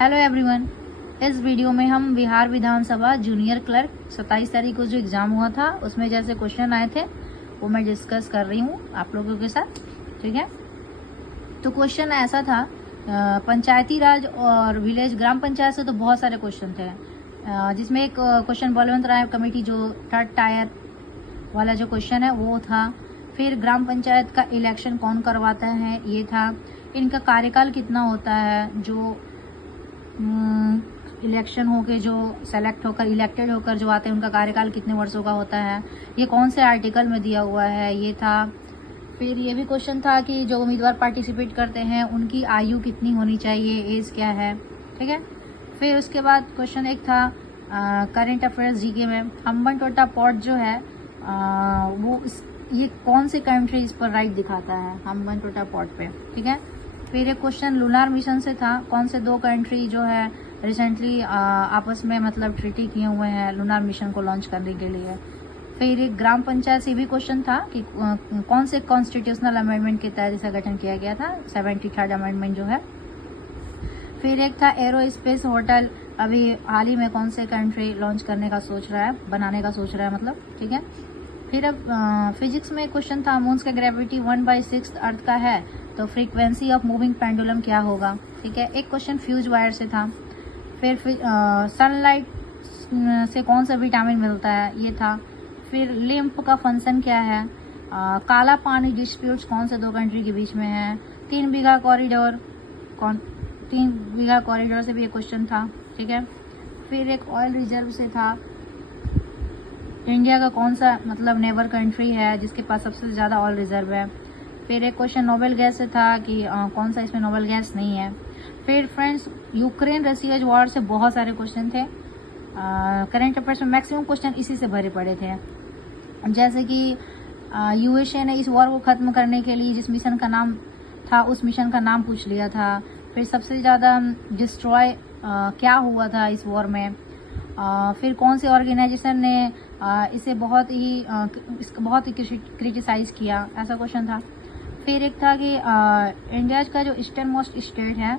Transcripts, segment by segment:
Hello everyone, इस video में हम बिहार विधानसभा जूनियर क्लर्क 27 तारीख को जो एग्ज़ाम हुआ था उसमें जैसे क्वेश्चन आए थे वो मैं डिस्कस कर रही हूँ आप लोगों के साथ। ठीक है, तो क्वेश्चन ऐसा था, पंचायती राज और विलेज ग्राम पंचायत से तो बहुत सारे क्वेश्चन थे, जिसमें एक क्वेश्चन बलवंत राय कमेटी जो थर्ड टायर वाला जो क्वेश्चन है वो था। फिर ग्राम पंचायत का इलेक्शन कौन करवाता है ये था। इनका कार्यकाल कितना होता है, जो इलेक्शन होके जो सेलेक्ट होकर इलेक्टेड होकर जो आते हैं उनका कार्यकाल कितने वर्षों का होता है, ये कौन से आर्टिकल में दिया हुआ है ये था। फिर ये भी क्वेश्चन था कि जो उम्मीदवार पार्टिसिपेट करते हैं उनकी आयु कितनी होनी चाहिए, एज क्या है। ठीक है, फिर उसके बाद क्वेश्चन एक था करंट अफेयर्स जीके में, हम्बनटोटा पोर्ट जो है ये कौन से कंट्रीज पर राइट दिखाता है हम्बनटोटा पोर्ट पे। ठीक है, फिर एक क्वेश्चन लूनार मिशन से था, कौन से दो कंट्री जो है रिसेंटली आपस में मतलब ट्रीटी किए हुए हैं लूनार मिशन को लॉन्च करने के लिए। फिर एक ग्राम पंचायत से भी क्वेश्चन था कि कौन से कॉन्स्टिट्यूशनल अमेंडमेंट के तहत इसका गठन किया गया था, 73rd अमेंडमेंट जो है। फिर एक था एरो स्पेस होटल, अभी हाल ही में कौन से कंट्री लॉन्च करने का सोच रहा है, बनाने का सोच रहा है मतलब। ठीक है, फिर अब फिजिक्स में क्वेश्चन था मून्स का ग्रेविटी 1/6 अर्थ का है तो फ्रीक्वेंसी ऑफ मूविंग पेंडुलम क्या होगा। ठीक है, एक क्वेश्चन फ्यूज वायर से था। फिर सनलाइट से कौन सा विटामिन मिलता है ये था। फिर लिम्फ का फंक्शन क्या है, काला पानी डिस्प्यूट्स कौन से दो कंट्री के बीच में है। 3 बीघा कॉरिडोर से भी एक क्वेश्चन था। ठीक है, फिर एक ऑयल रिजर्व से था, इंडिया का कौन सा मतलब नेबर कंट्री है जिसके पास सबसे ज़्यादा ऑयल रिजर्व है। फिर एक क्वेश्चन नोबेल गैस से था कि कौन सा इसमें नोबेल गैस नहीं है। फिर फ्रेंड्स यूक्रेन रशिया वॉर से बहुत सारे क्वेश्चन थे, करंट अफेयर्स में मैक्सिमम क्वेश्चन इसी से भरे पड़े थे। जैसे कि यूएसए ने इस वॉर को ख़त्म करने के लिए जिस मिशन का नाम था उस मिशन का नाम पूछ लिया था। फिर सबसे ज़्यादा डिस्ट्रॉय क्या हुआ था इस वॉर में। फिर कौन से ऑर्गेनाइजेशन ने इसे बहुत ही क्रिटिसाइज किया, ऐसा क्वेश्चन था। फिर एक था कि इंडिया का जो ईस्टर्न मोस्ट स्टेट है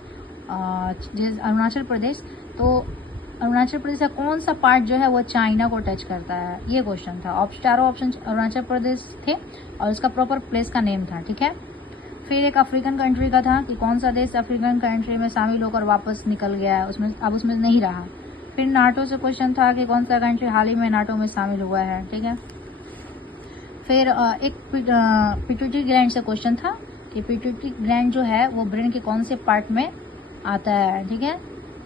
अरुणाचल प्रदेश, तो अरुणाचल प्रदेश का कौन सा पार्ट जो है वो चाइना को टच करता है, ये क्वेश्चन था। चारों ऑप्शन अरुणाचल प्रदेश थे और उसका प्रॉपर प्लेस का नेम था। ठीक है, फिर एक अफ्रीकन कंट्री का था कि कौन सा देश अफ्रीकन कंट्री में शामिल होकर वापस निकल गया है, उसमें नहीं रहा। फिर नाटो से क्वेश्चन था कि कौन सा कंट्री हाल ही में नाटो में शामिल हुआ है। ठीक है, फिर एक पिट्यूटरी ग्लैंड से क्वेश्चन था कि पिट्यूटरी ग्लैंड जो है वो ब्रेन के कौन से पार्ट में आता है। ठीक है,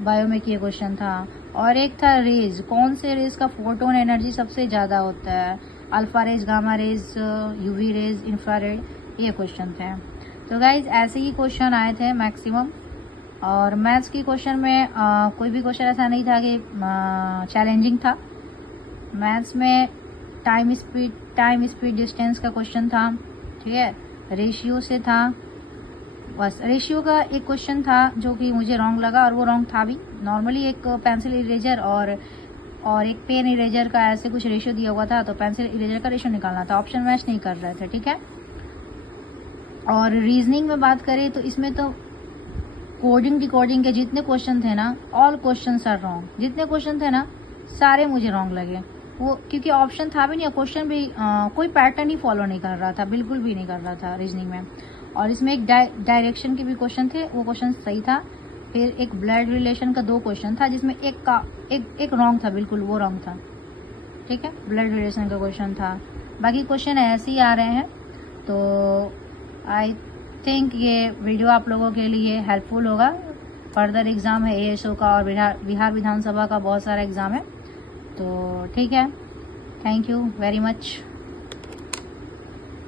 बायो में ये क्वेश्चन था। और एक था रेज, कौन से रेज का फोटोन एनर्जी सबसे ज़्यादा होता है, alpha rays, gamma rays, UV rays, infrared, ये क्वेश्चन थे। तो गाइज ऐसे ही क्वेश्चन आए थे मैक्सिमम। और मैथ्स की क्वेश्चन में कोई भी क्वेश्चन ऐसा नहीं था कि चैलेंजिंग था। मैथ्स में टाइम स्पीड डिस्टेंस का क्वेश्चन था। ठीक है, रेशियो से था, बस रेशियो का एक क्वेश्चन था जो कि मुझे रॉन्ग लगा और वो रॉन्ग था भी। नॉर्मली एक पेंसिल इरेजर और एक पेन इरेजर का ऐसे कुछ रेशियो दिया हुआ था, तो पेंसिल इरेजर का रेशियो निकालना था, ऑप्शन मैच नहीं कर रहे थे। ठीक है, और रीजनिंग में बात करें तो इसमें तो कोडिंग डिकोडिंग के जितने क्वेश्चन थे ना, ऑल क्वेश्चंस आर रॉन्ग। जितने क्वेश्चन थे ना सारे मुझे रॉन्ग लगे, वो क्योंकि ऑप्शन था भी नहीं और क्वेश्चन भी कोई पैटर्न ही फॉलो नहीं कर रहा था, बिल्कुल भी नहीं कर रहा था रीजनिंग में। और इसमें एक डायरेक्शन के भी क्वेश्चन थे, वो क्वेश्चन सही था। फिर एक ब्लड रिलेशन का 2 क्वेश्चन था जिसमें एक रॉन्ग था, बिल्कुल वो रॉन्ग था। ठीक है, ब्लड रिलेशन का क्वेश्चन था, बाकी क्वेश्चन ऐसे ही आ रहे हैं। तो आई थिंक ये वीडियो आप लोगों के लिए हेल्पफुल होगा। फर्दर एग्ज़ाम है एएसओ का और बिहार विधानसभा का बहुत सारा एग्ज़ाम है। तो ठीक है, थैंक यू वेरी मच।